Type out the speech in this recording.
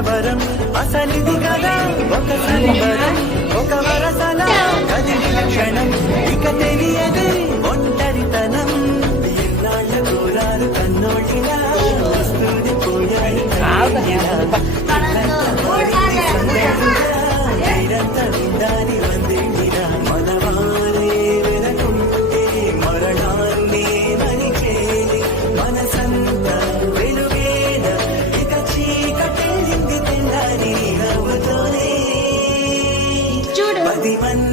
కలవరం అసలిది కదా ఒక సంబరం ఒక వరసల కదిలిన క్షణం ఇక తెలియదే ఒంటరితనం ఎన్నాళ్ళ కోరారు కన్నోళ్ళిలా వస్తుంది పోయాయి మీరంతా విందాని వందేమిరా మనవారే వెనకుంటే మరణాన్ని మరిచేది మనసంతా వెలుగేన ఇక చీకటెళ్ళింది తెల్లారి నవ్వుతోనే 10 మంది